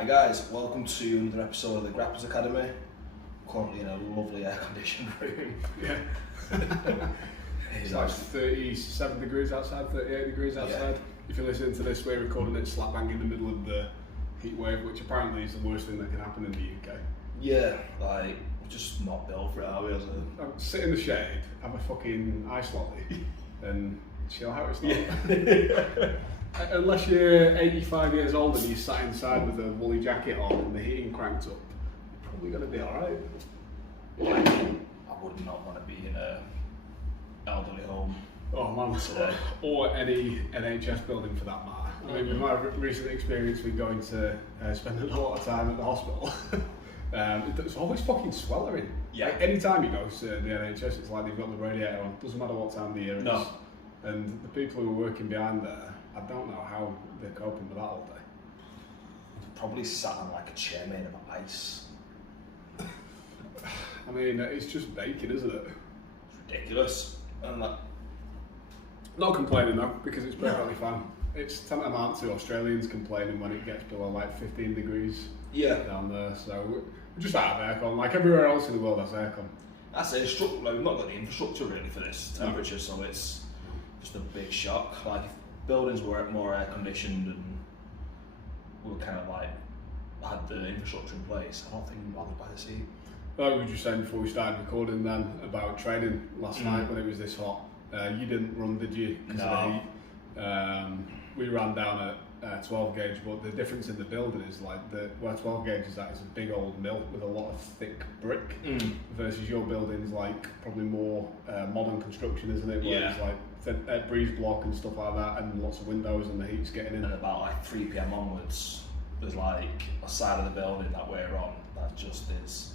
Hi guys, welcome to another episode of the Grapplers Academy. Currently in a lovely air-conditioned room. Yeah. It's like 37 degrees outside, 38 degrees outside. Yeah. If you're listening to this, we're recording it slap bang in the middle of the heat wave, which apparently is the worst thing that can happen in the UK. Yeah, like, we're just not built for it, are we? Sit in the shade, have a fucking ice lolly, and chill out. It's not. Yeah. Unless you're 85 years old and you're sat inside with a woolly jacket on and the heating cranked up, you're probably going to be alright. I would not want to be in a elderly home. Oh man, today. Or any NHS building for that matter. I mean, with my recent experience with going to spending a lot of time at the hospital, it's always fucking sweltering. Yeah. Like, any time you go to the NHS, it's like they've got the radiator on. Doesn't matter what time of the year it is. And the people who are working behind there, I don't know how they're coping with that all day. Probably sat on like a chair made of ice. I mean, it's just baking, isn't it? It's ridiculous. And like, not complaining though, because it's perfectly fine. It's tantamount to Australians complaining when it gets below like 15 degrees down there. So we're just out of aircon. Like everywhere else in the world has aircon. That's it. Like, we've not got the infrastructure really for this temperature, so it's just a big shock. Like if buildings were more air conditioned and we were kind of like had the infrastructure in place, I don't think we'd bother by the seat. Like we were just saying before we started recording then about training last night when it was this hot. You didn't run, did you? No. Of the heat. We ran down at 12 gauge, but the difference in the building is like where 12 gauge is at is a big old mill with a lot of thick brick versus your building's like probably more modern construction, isn't it? Where it's like breeze block and stuff like that, and lots of windows, and the heat's getting in. And about like 3 PM onwards, there's like a side of the building that we're on that just is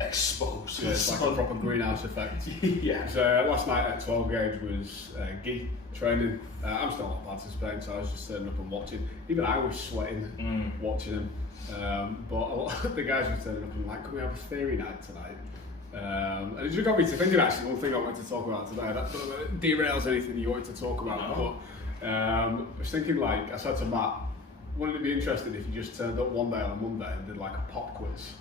exposed. Yeah, it's like a proper greenhouse effect. Yeah. So last night at 12 gauge was gi training. I'm still not participating, so I was just turning up and watching. Even I was sweating watching him. But a lot of the guys were turning up and like, can we have a theory night tonight? And it just got me to thinking actually, one thing I wanted to talk about today, that derails anything you wanted to talk about, but I was thinking like, I said to Matt, wouldn't it be interesting if you just turned up one day on a Monday and did like a pop quiz?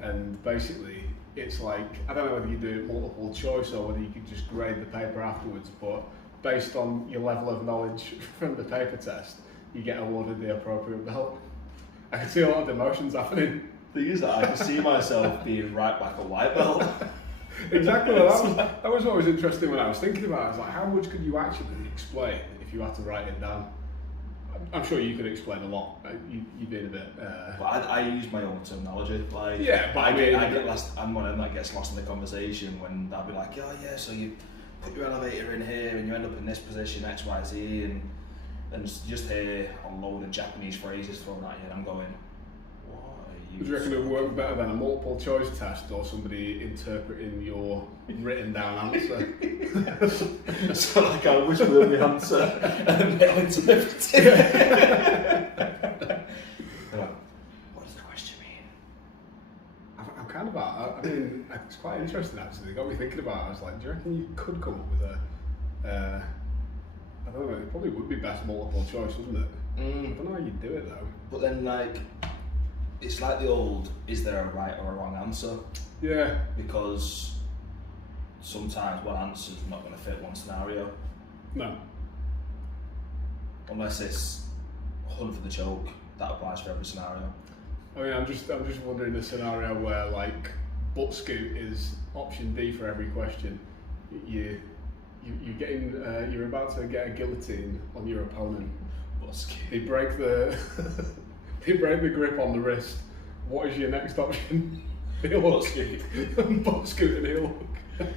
And basically, it's like, I don't know whether you do it multiple choice or whether you could just grade the paper afterwards, but based on your level of knowledge from the paper test, you get awarded the appropriate belt. I can see a lot of emotions happening. The thing is that I can see myself being right back a white belt. Exactly, that was what was interesting when I was thinking about it. I was like, how much could you actually explain if you had to write it down? I'm sure you could explain a lot. You've been a bit. But I use my own terminology. Like, yeah, but I'm one of them that gets lost in the conversation when I'll be like, oh yeah, so you put your elevator in here and you end up in this position, X, Y, Z, and then just hear a load of Japanese phrases thrown at you, and I'm going, what are you? Do you reckon it would work better than a multiple choice test or somebody interpreting your written down answer? So like I whisper the answer and they'll interpret it. What does the question mean? I'm kind of I mean, it's quite interesting actually. It got me thinking about it. I was like, do you reckon you could come up with I don't know, it probably would be best multiple choice, wouldn't it? I don't know how you'd do it though. But then like, it's like the old, is there a right or a wrong answer? Yeah. Because sometimes one answer's not going to fit one scenario. No. Unless it's hunt for the choke, that applies for every scenario. I mean, I'm just wondering the scenario where like butt scoot is option D for every question. You're about to get a guillotine on your opponent. Butt scoot. They break the the grip on the wrist. What is your next option? Heel hook. Butt scoot. Butt scoot and heel hook.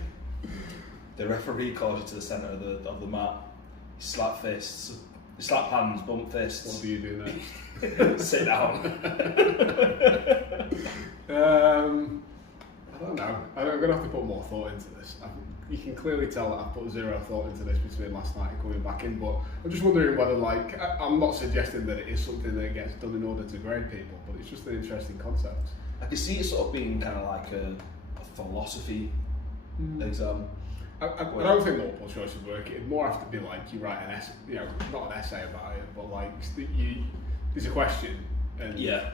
The referee calls you to the centre of the mat. You slap fists, you slap hands, bump fists. What do you do next? Sit down. I don't know. I'm going to have to put more thought into this. You can clearly tell that I've put zero thought into this between last night and coming back in, but I'm just wondering whether, like, I'm not suggesting that it is something that gets done in order to grade people, but it's just an interesting concept. I can see it sort of being kind of like a philosophy exam. I don't think multiple choice would work. It'd more have to be like you write an essay, not an essay about it, but like there's a question, and yeah.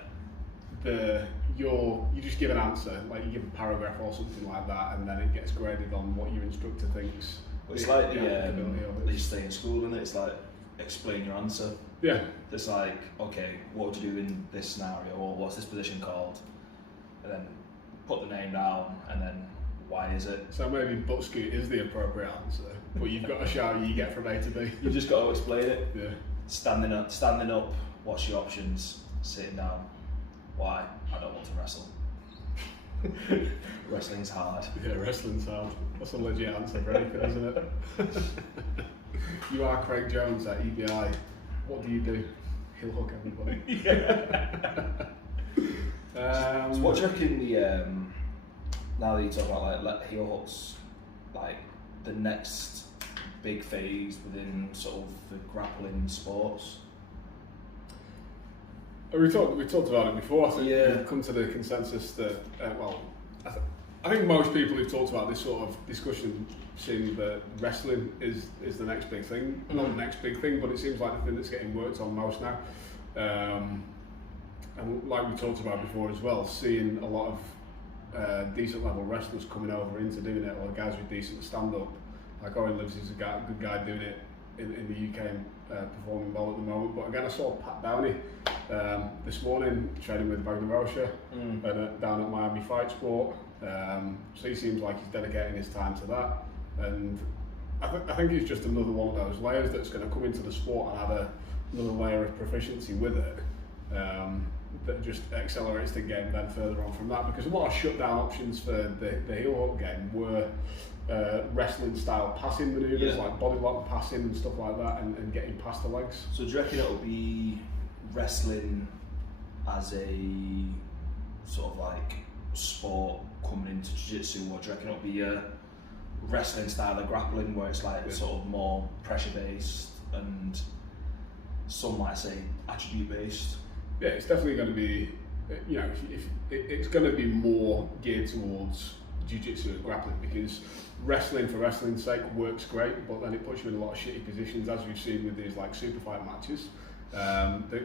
you just give an answer, like you give a paragraph or something like that, and then it gets graded on what your instructor thinks. It's like they stay in school, and it's like explain your answer. Yeah. It's like, okay, what would you do in this scenario, or what's this position called, and then put the name down, and then why is it? So maybe butt scoot is the appropriate answer, but you've got to shout you get from A to B. You've just got to explain it. Yeah. Standing up. What's your options? Sitting down. Why? I don't want to wrestle. Wrestling's hard. Yeah, wrestling's hard. That's a legit answer for anything, isn't it? You are Craig Jones at EBI. What do you do? Heel hook everybody. Yeah. So what do you reckon the now that you talk about like heel hooks, like the next big phase within sort of the grappling sports? We talked about it before. I think Yeah. we've come to the consensus that I think most people who've talked about this sort of discussion seem that wrestling is the next big thing. Not the next big thing, but it seems like the thing that's getting worked on most now. And like we talked about before as well, seeing a lot of decent level wrestlers coming over into doing it, or guys with decent stand up. Like Owen Lives is a good guy doing it in the UK and performing well at the moment. But again, I saw Pat Downey this morning training with Wagner Rocha and down at Miami Fight Sport. So he seems like he's dedicating his time to that, and I think it's just another one of those layers that's going to come into the sport and add another layer of proficiency with it, that just accelerates the game then further on from that, because a lot of shutdown options for the heel hook game were wrestling style passing manoeuvres, like body lock passing and stuff like that, and getting past the legs. So do you reckon it'll be wrestling as a sort of like sport coming into jiu-jitsu, or do you reckon it'll be a wrestling style of grappling where it's like sort of more pressure based and some might say attribute based? Yeah, it's definitely going to be, you know, if it's going to be more geared towards jiu-jitsu and grappling, because wrestling for wrestling's sake works great, but then it puts you in a lot of shitty positions, as we've seen with these like super fight matches.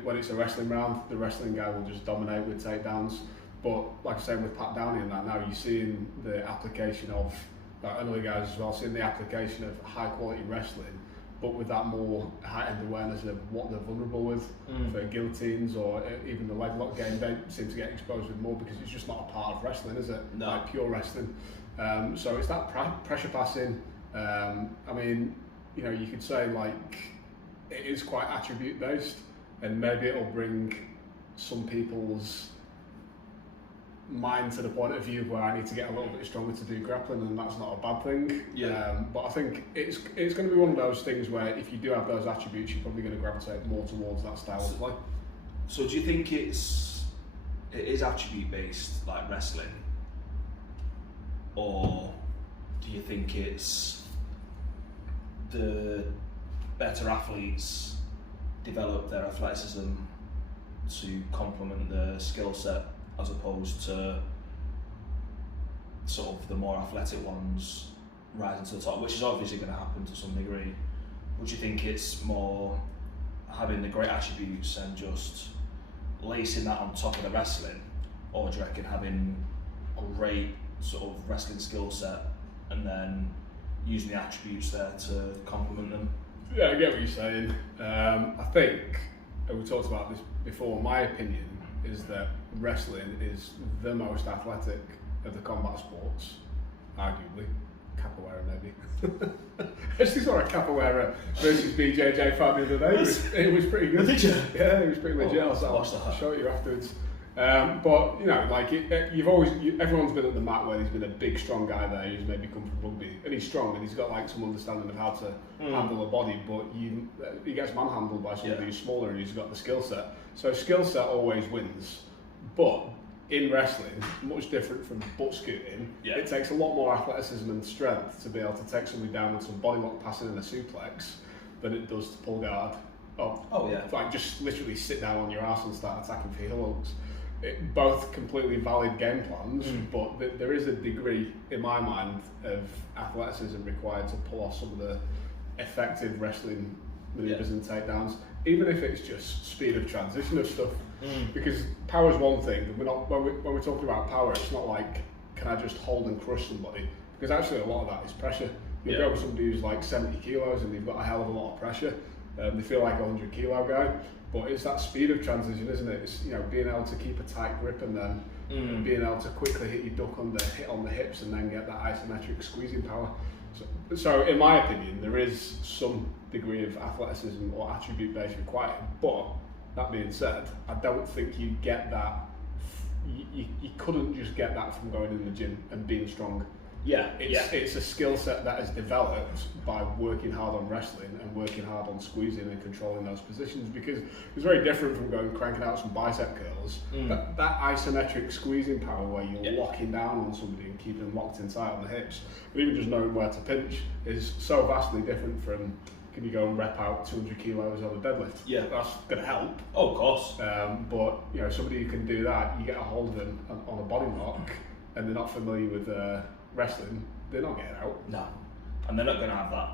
When it's a wrestling round, the wrestling guy will just dominate with takedowns. But like I said with Pat Downey and that, now you're seeing the application of, and other guys as well, seeing the application of high quality wrestling, but with that more heightened awareness of what they're vulnerable with for guillotines, or even the leg lock game. They seem to get exposed with more because it's just not a part of wrestling, is it? No. Like pure wrestling. So it's that pressure passing. I mean, you know, you could say like it is quite attribute based, and maybe it'll bring some people's mind to the point of view where I need to get a little bit stronger to do grappling, and that's not a bad thing. But I think it's going to be one of those things where if you do have those attributes, you're probably going to gravitate more towards that style of play. So do you think it is attribute based like wrestling, or do you think it's the better athletes develop their athleticism to complement the skill set, as opposed to sort of the more athletic ones rising to the top, which is obviously going to happen to some degree? Would you think it's more having the great attributes and just lacing that on top of the wrestling, or do you reckon having a great sort of wrestling skill set and then using the attributes there to complement them? Yeah, I get what you're saying. I think, and we talked about this before, my opinion is that wrestling is the most athletic of the combat sports, arguably. Capoeira maybe. I actually saw a Capoeira versus BJJ fight the other day. It was pretty good. Did you? Yeah, it was pretty legit. I'll show it you afterwards. But you know, like everyone's been at the mat where there's been a big, strong guy there who's maybe come from rugby, and he's strong and he's got like some understanding of how to handle a body. But he gets manhandled by somebody who's smaller and he's got the skill set. So skill set always wins. But in wrestling, much different from butt scooting, it takes a lot more athleticism and strength to be able to take somebody down with some body lock passing and a suplex than it does to pull guard. Like just literally sit down on your ass and start attacking for heel hooks. Both completely valid game plans, but there is a degree, in my mind, of athleticism required to pull off some of the effective wrestling maneuvers and takedowns. even if it's just speed of transition of stuff. Because power is one thing. We're not when we're talking about power, it's not like can I just hold and crush somebody? Because actually a lot of that is pressure. You go with somebody who's like 70 kilos and they've got a hell of a lot of pressure. They feel like a 100 kilo guy, but it's that speed of transition, isn't it? It's being able to keep a tight grip and then being able to quickly hit your duck hit on the hips and then get that isometric squeezing power. So in my opinion, there is some degree of athleticism or attribute base required, but that being said, I don't think you get that. You couldn't just get that from going in the gym and being strong. It's a skill set that is developed by working hard on wrestling and working hard on squeezing and controlling those positions, because it's very different from going cranking out some bicep curls. That isometric squeezing power where you're locking down on somebody and keeping them locked inside on the hips, but even just knowing where to pinch is so vastly different from can you go and rep out 200 kilos on a deadlift? Yeah, that's going to help. Oh, of course. But somebody who can do that, you get a hold of them on a body lock, and they're not familiar with wrestling, they're not getting out. No, and they're not going to have that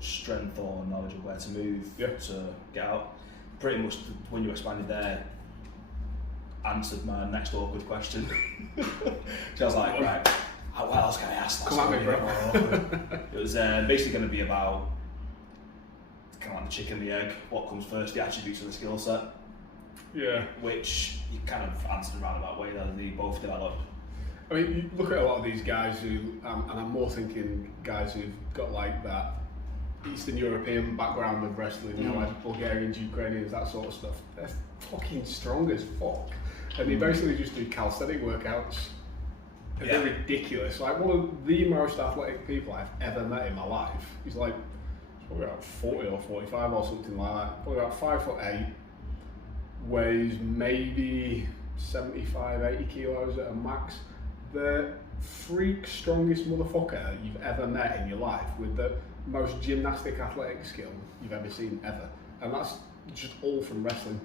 strength or knowledge of where to move to get out. Pretty much when you expanded there, answered my next awkward question. So I was like, right, what else can I ask? Come at me, bro. It was basically going to be about kind of like the chicken and the egg. What comes first, the attributes of the skill set? Yeah. Which you kind of answered around that way that they both developed. I mean, you look at a lot of these guys who, and I'm more thinking guys who've got like that Eastern European background of wrestling, like Bulgarians, Ukrainians, that sort of stuff. They're fucking strong as fuck. And they basically just do calisthenic workouts. And they're ridiculous. Like one of the most athletic people I've ever met in my life. He's like, probably about 40 or 45 or something like that. Probably about 5'8", weighs maybe 75, 80 kilos at a max. The freak strongest motherfucker you've ever met in your life with the most gymnastic athletic skill you've ever seen ever. And that's just all from wrestling.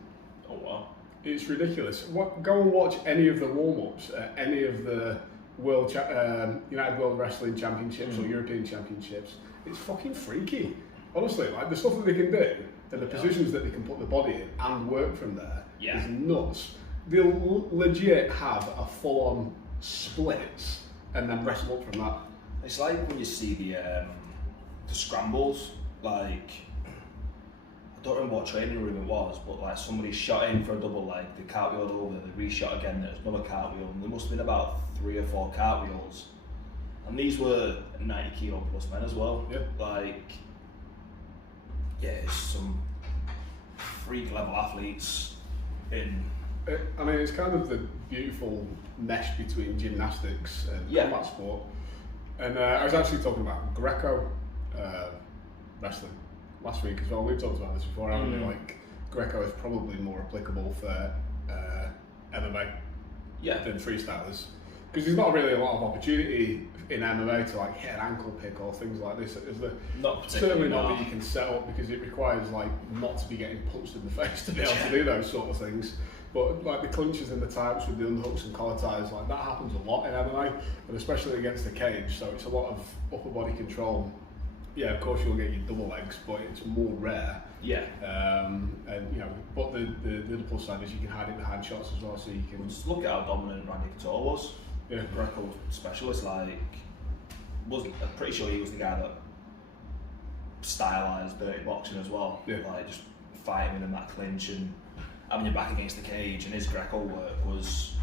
Oh wow. It's ridiculous. Go and watch any of the warm-ups at any of the United World Wrestling Championships or European Championships. It's fucking freaky. Honestly, like the stuff that they can do and the positions that they can put the body in and work from there is nuts. They'll legit have a full-on splits and then wrestle up from that. It's like when you see the scrambles, like I don't remember what training room it was, but like somebody shot in for a double leg, they cartwheeled over, they reshot again, there's another cartwheel, and there must have been about 3 or 4 cartwheels, and these were 90 kilo plus men as well. It's some freak level athletes in. I mean, it's kind of the beautiful mesh between gymnastics and combat sport. And I was actually talking about Greco wrestling last week as well. We've talked about this before, haven't we? Like, Greco is probably more applicable for MMA than freestylers. Because there's not really a lot of opportunity in MMA to like hit an ankle pick or things like this. Certainly not that you can set up, because it requires like not to be getting punched in the face to be able to do those sort of things. But like the clinches and the types with the underhooks and collar ties, like that happens a lot in MMA, and especially against the cage. So it's a lot of upper body control. Yeah, of course you'll get your double legs, but it's more rare. But the plus side is you can hide it behind shots as well, so you can just look at how dominant Randy Couture was. Greco specialist, I'm pretty sure he was the guy that stylised dirty boxing as well. Like just fighting in that clinch and having your back against the cage, and his Greco work was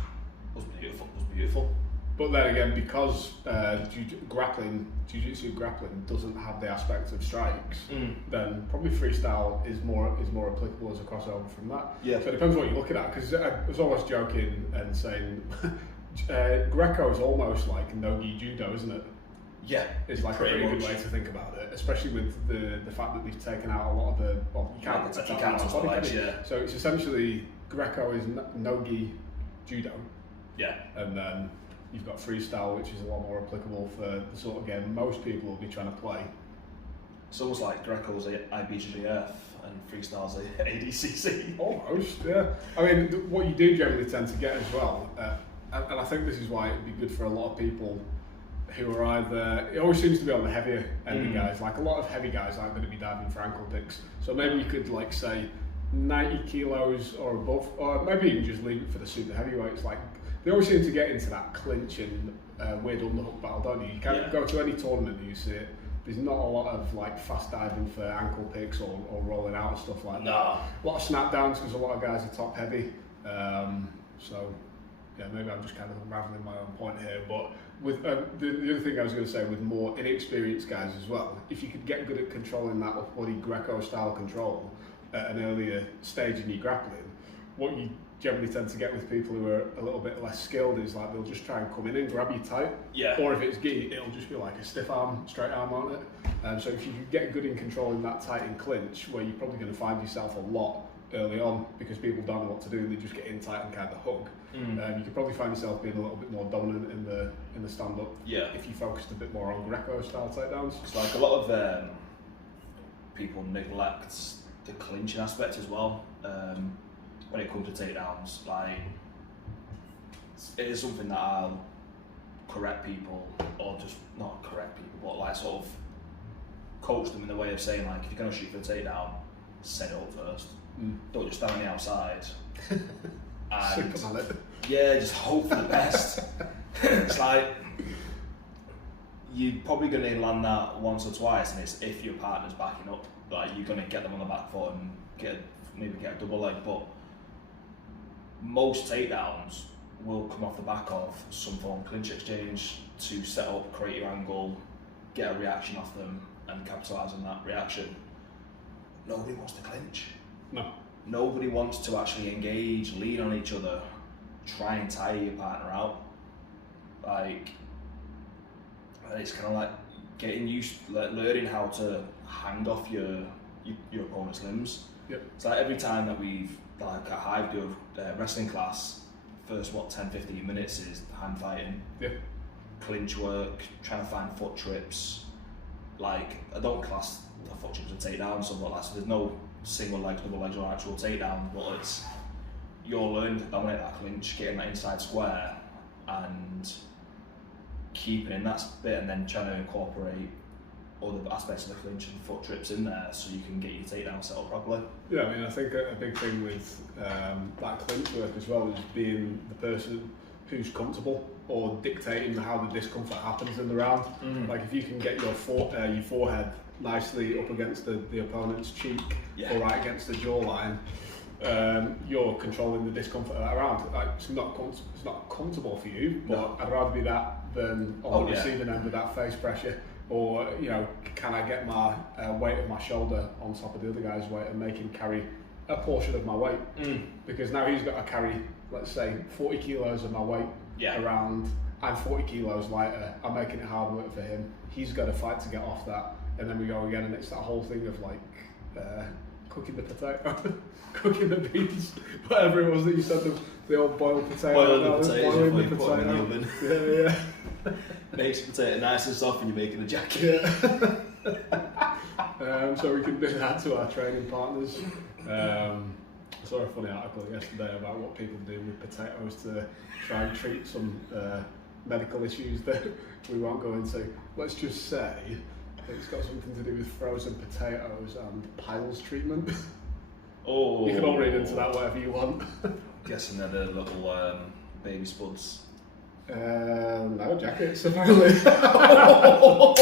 beautiful. But then again, because jiu-jitsu grappling doesn't have the aspect of strikes, then probably freestyle is more applicable as a crossover from that. So it depends what you're looking at, because I was always joking and saying Greco is almost like no-gi judo, isn't it? Yeah, it's like a pretty good way to think about it, especially with the fact that they've taken out a lot of the. Well, you can't touch the legs, So it's essentially Greco is no-gi judo. And then you've got freestyle, which is a lot more applicable for the sort of game most people will be trying to play. It's almost like Greco's IBJJF and freestyle's ADCC. Almost, yeah. I mean, what you do generally tend to get as well, and I think this is why it'd be good for a lot of people who are either, it always seems to be on the heavier end of guys, like a lot of heavy guys aren't going to be diving for ankle picks. So maybe you could like say, 90 kilos or above, or maybe even just leave it for the super heavyweights. Like they always seem to get into that clinch and weird underhook battle, don't you? You can't go to any tournament and you see it. There's not a lot of like fast diving for ankle picks or rolling out and stuff like that. A lot of snap downs because a lot of guys are top heavy. So yeah, maybe I'm just kind of unraveling my own point here. But with the other thing I was going to say, with more inexperienced guys as well, if you could get good at controlling that upbody Greco style control at an earlier stage in your grappling, what you generally tend to get with people who are a little bit less skilled is like they'll just try and come in and grab you tight. Yeah. Or if it's gi, it'll just be like a stiff arm, straight arm on it. So if you can get good in controlling that tight and clinch, where you're probably going to find yourself a lot early on because people don't know what to do and they just get in tight and kind of hug. You could probably find yourself being a little bit more dominant in the stand up. Yeah. If you focused a bit more on Greco style takedowns. It's like a lot of people neglect the clinching aspect as well. When it comes to takedowns, like it is something that I'll correct people, or just not correct people, but like sort of coach them in the way of saying, like, if you're going to shoot for a takedown, set it up first. Don't just stand on the outside and just hope for the best. It's like you're probably going to land that once or twice, and it's if your partner's backing up, like you're going to get them on the back foot and maybe get a double leg. But most takedowns will come off the back of some form of clinch exchange to set up, create your angle, get a reaction off them, and capitalise on that reaction. Nobody wants to clinch. No. Nobody wants to actually engage, lean on each other, try and tire your partner out. Like, it's kind of like getting used, like learning how to hang off your opponent's limbs. Yep. It's like every time that we've, like at Hive do a wrestling class, first 10-15 minutes is hand fighting, clinch work, trying to find foot trips. Like, I don't class the foot trips as takedowns, so there's no single legs, double legs, or actual takedown, but it's you're learning to dominate that clinch, getting that inside square, and keeping in that bit, and then trying to incorporate other aspects of the clinch and foot trips in there so you can get your takedown set up properly. Yeah, I mean, I think a big thing with that clinch work as well is being the person who's comfortable or dictating how the discomfort happens in the round. Like if you can get your forehead nicely up against the opponent's cheek or right against the jawline, you're controlling the discomfort of that round. Like, it's not comfortable for you, but I'd rather be that than on the receiving end with that face pressure. Or, you know, can I get my weight of my shoulder on top of the other guy's weight and make him carry a portion of my weight? Because now he's got to carry, let's say, 40 kilos of my weight around. I'm 40 kilos lighter. I'm making it hard work for him. He's got to fight to get off that. And then we go again, and it's that whole thing of like cooking the potato, cooking the beans, whatever it was that you said, the old boiled potato. Boiling the potato. Put them in the oven. Yeah. Makes the potato nice and soft when you're making a jacket. So we can do that to our training partners. I saw a funny article yesterday about what people do with potatoes to try and treat some medical issues that we won't go into. Let's just say it's got something to do with frozen potatoes and piles treatment. Oh, you can all read into that whatever you want. Guessing they're the little baby spuds. No, jackets apparently. No,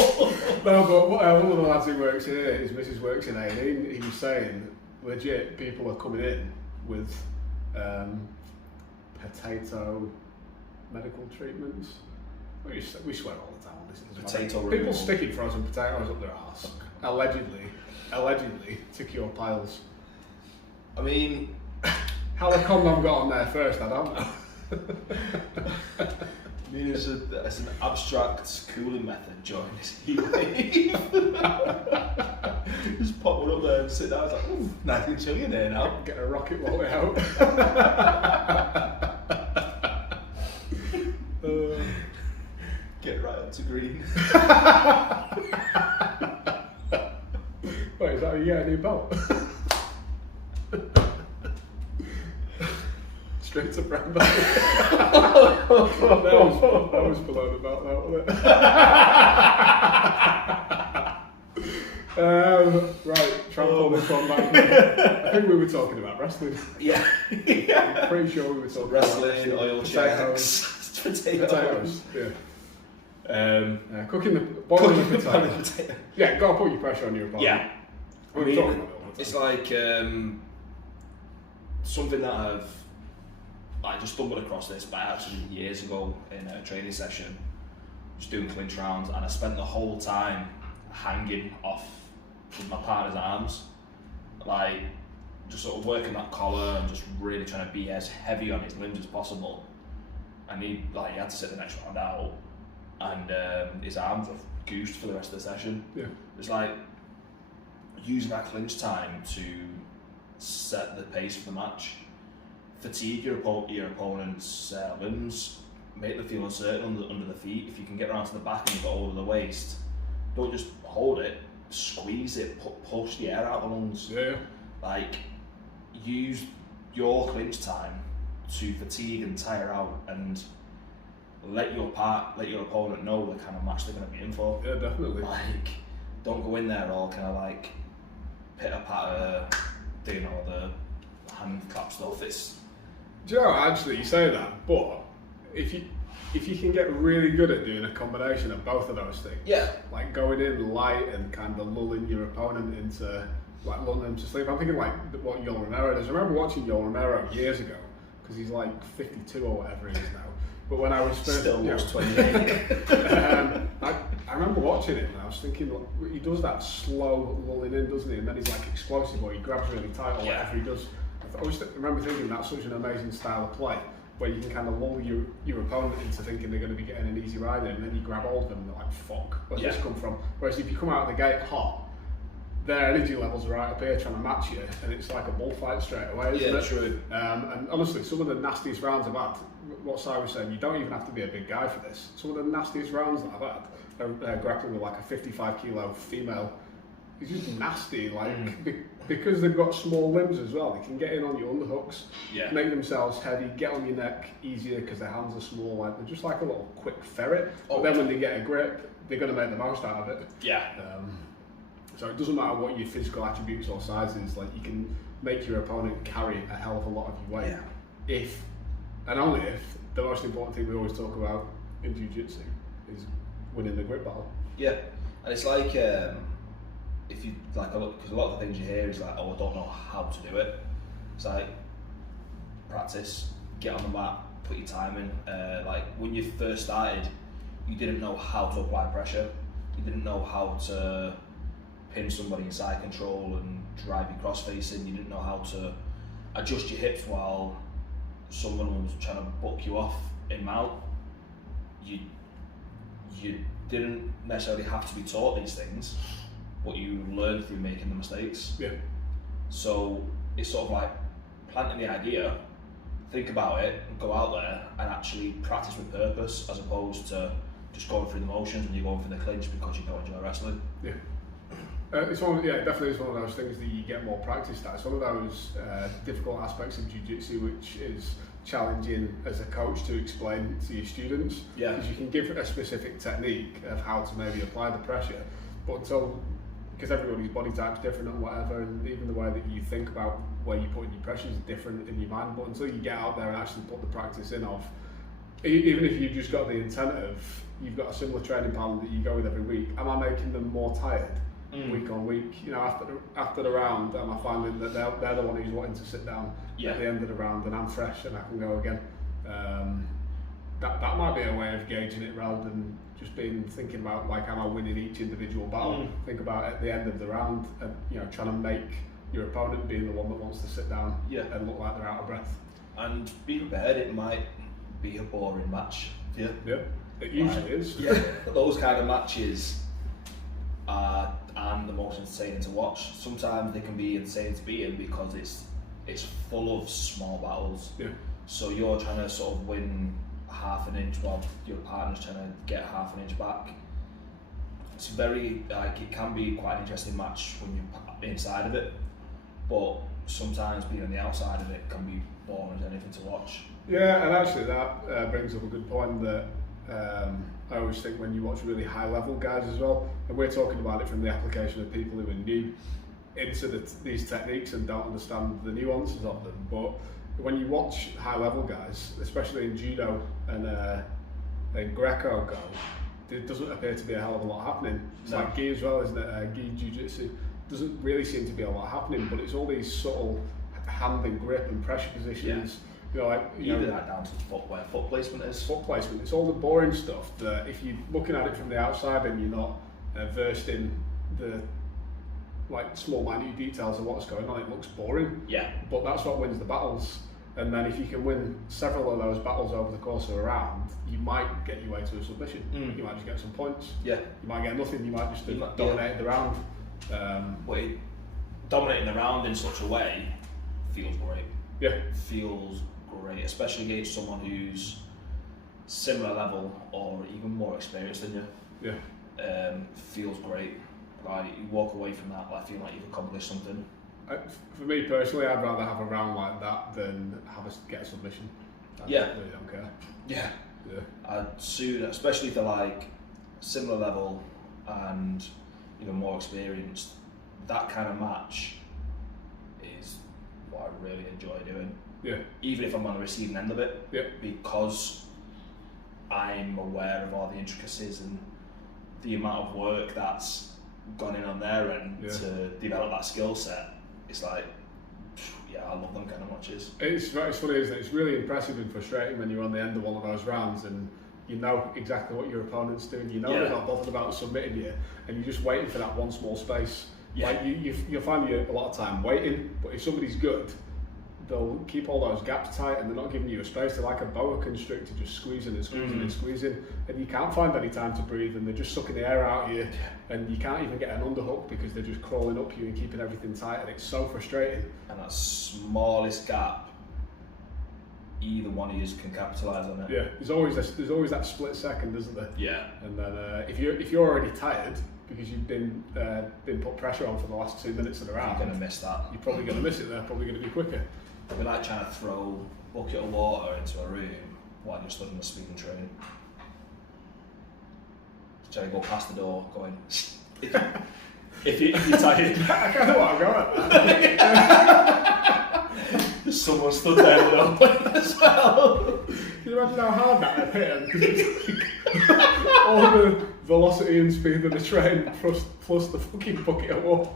but one of the lads who works here, his missus works in A&E, he was saying, legit, people are coming in with potato medical treatments. We swear all the time on this. Potato people sticking frozen potatoes up their arse, allegedly to cure piles. I mean, how the condom got on there first, I don't know. I mean, it's an abstract cooling method during this heatwave. Just pop one up there and sit down. It's like, ooh, nice and chilly in there now. Get a rocket wallet out. Get right up to green. Wait, is that how you get a new belt? Straight to brown belt. that was below the belt, that wasn't it? Right, try and pull this one back. I think we were talking about wrestling. Yeah. I'm pretty sure we were talking wrestling, about oil checks, potatoes. Yeah. Cooking the boiling the potato. Yeah, gotta put your pressure on your opponent. Yeah. I mean, it's like something that I just stumbled across this by accident years ago in a training session, just doing clinch rounds, and I spent the whole time hanging off with my partner's arms, like just sort of working that collar and just really trying to be as heavy on his limbs as possible. And he had to sit the next round out, and his arms were goosed for the rest of the session. Yeah. It's like using that clinch time to set the pace for the match, fatigue your opponent's limbs, make them feel uncertain under the feet. If you can get around to the back and you've got hold of the waist, don't just hold it, squeeze it, push the air out the lungs. Yeah. Like, use your clinch time to fatigue and tire out, and let your opponent know the kind of match they're going to be in for. Yeah, definitely. Like, don't go in there all kind of like pitter-patter, doing all the hand clap stuff. Do you know, actually, you say that, but if you can get really good at doing a combination of both of those things, yeah, like going in light and kind of lulling your opponent into, like, lulling them to sleep. I'm thinking like what Yoel Romero does. I remember watching Yoel Romero years ago, because he's like 52 or whatever he is now. But when I was first, still looks 28. I remember watching it and I was thinking, like, he does that slow lulling in, doesn't he? And then he's like explosive, or he grabs really tight, or whatever he does. I always remember thinking that's such an amazing style of play, where you can kind of lull your opponent into thinking they're going to be getting an easy ride in, and then you grab hold of them and they're like, fuck, where's this come from? Whereas if you come out of the gate hot, their energy levels are right up here trying to match you, and it's like a bullfight straight away, isn't it? True. And honestly, some of the nastiest rounds I've had, what Si was saying, you don't even have to be a big guy for this. Some of the nastiest rounds that I've had, grappling with like a 55 kilo female, it's just nasty, like, because they've got small limbs as well, they can get in on your underhooks, make themselves heavy, get on your neck easier because their hands are small, like they're just like a little quick ferret, but then when they get a grip, they're going to make the most out of it. So it doesn't matter what your physical attributes or size is, like you can make your opponent carry a hell of a lot of your weight. If, and only if, the most important thing we always talk about in jiu-jitsu is winning the grip battle. Yeah, and it's like, if you, like, because a lot of the things you hear is like, oh, I don't know how to do it. It's like, practice, get on the mat, put your time in. Like, when you first started, you didn't know how to apply pressure. You didn't know how to pin somebody in side control and drive you cross-facing. You didn't know how to adjust your hips while someone was trying to buck you off in mount. You didn't necessarily have to be taught these things, but you learn through making the mistakes. So it's sort of like planting the idea, think about it, and go out there and actually practice with purpose, as opposed to just going through the motions when you're going for the clinch because you don't enjoy wrestling. It's definitely is one of those things that you get more practice at. It's one of those difficult aspects of jiu-jitsu which is challenging as a coach to explain to your students. Because you can give a specific technique of how to maybe apply the pressure, but because everybody's body type's different and whatever, and even the way that you think about where you're putting your pressure is different in your mind, but until you get out there and actually put the practice in of, even if you've just got the intent of, you've got a similar training pattern that you go with every week, am I making them more tired week on week? You know, after the round, am I finding that they're the one who's wanting to sit down at the end of the round and I'm fresh and I can go again? That might be a way of gauging it, rather than just thinking about, like, am I winning each individual battle? Think about at the end of the round, trying to make your opponent being the one that wants to sit down and look like they're out of breath. And be prepared, it might be a boring match. It usually is. Those kind of matches aren't the most entertaining to watch. Sometimes they can be insane to be in because it's full of small battles. So you're trying to sort of win half an inch while your partner's trying to get half an inch back. It's very, like, it can be quite an interesting match when you're inside of it, but sometimes being on the outside of it can be boring as anything to watch. And actually that brings up a good point, that I always think when you watch really high level guys as well, and we're talking about it from the application of people who are new into these techniques and don't understand the nuances of them, but when you watch high level guys, especially in judo and Greco go, there doesn't appear to be a hell of a lot happening. It's like gi as well, isn't it? Gi jiu-jitsu doesn't really seem to be a lot happening, but it's all these subtle hand and grip and pressure positions. You know, like even that down to footwear, foot placement is. Foot placement. It's all the boring stuff that if you're looking at it from the outside and you're not versed in the like small minute details of what's going on, it looks boring. Yeah. But that's what wins the battles. And then if you can win several of those battles over the course of a round, you might get your way to a submission. You might just get some points. Yeah. You might get nothing. You might just dominate the round. Dominating the round in such a way feels great. Yeah. Feels great, especially against someone who's similar level or even more experienced than you. Yeah. Feels great. Like you walk away from that, like feeling like you've accomplished something. For me personally, I'd rather have a round like that than get a submission. I really don't care. Yeah. Yeah. I'd sooner, especially if they're like similar level and even more experienced, that kind of match is what I really enjoy doing. Yeah. Even if I'm on the receiving end of it. Yeah. Because I'm aware of all the intricacies and the amount of work that's gone in on their end to develop that skill set. It's like, I love them kind of matches. It's funny, isn't it? It's really impressive and frustrating when you're on the end of one of those rounds and you know exactly what your opponent's doing. You know they're not bothered about submitting you, and you're just waiting for that one small space. Yeah. Like you'll find you a lot of time waiting, but if somebody's good, they'll keep all those gaps tight and they're not giving you a space. They're like a boa constrictor, just squeezing and squeezing and squeezing, and you can't find any time to breathe, and they're just sucking the air out of you, and you can't even get an underhook because they're just crawling up you and keeping everything tight, and it's so frustrating. And that smallest gap, either one of you can capitalise on it. Yeah, there's always that split second, isn't there? Yeah. And then if you're already tired because you've been put pressure on for the last 2 minutes of the round, you're going to miss that. You're probably going to miss it. They're probably going to be quicker. It'd be like trying to throw a bucket of water into a room while you're stood on the speeding train. Trying to go past the door, going. if you're tired, I kind of want to go at that. Someone stood there with a weapon as well. Can you imagine how hard that would hit him? Because it's like all the velocity and speed of the train plus the fucking bucket of water.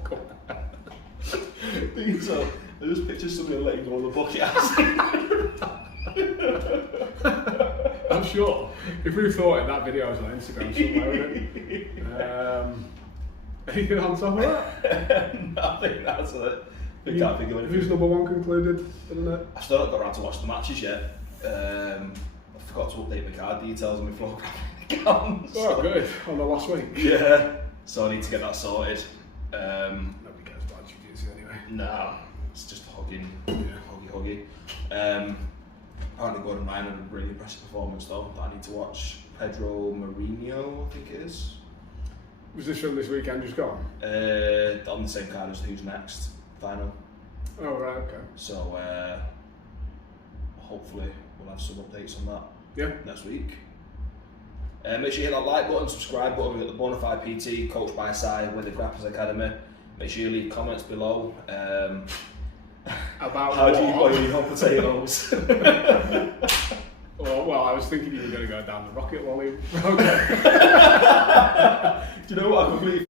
So I just picture somebody letting go of the bucket. I'm sure if we thought it, that video is on Instagram somewhere, isn't it? Anything on top of that? No, I think that's it. I can't think of anything. Who's number one concluded, isn't it? I've still not got around to watch the matches yet. I forgot to update my card details on my floor grappling account. Oh, good. On the last week. Yeah. So I need to get that sorted. Nobody cares about jiu-jitsu anyway. No, it's just hugging. Huggy. Apparently Gordon Ryan had a really impressive performance though, that I need to watch. Pedro Mourinho, I think it is. Was this from this weekend just gone? On the same card as Who's Next final. Oh right, okay. So hopefully we'll have some updates on that next week. Make sure you hit that like button, subscribe button. We've got the Bonafide PT, coached by Sai with the Grapplers Academy. Make sure you leave comments below. About how do you boil your hot potatoes? Well, I was thinking you were going to go down the rocket lolly. Do you know what? I completely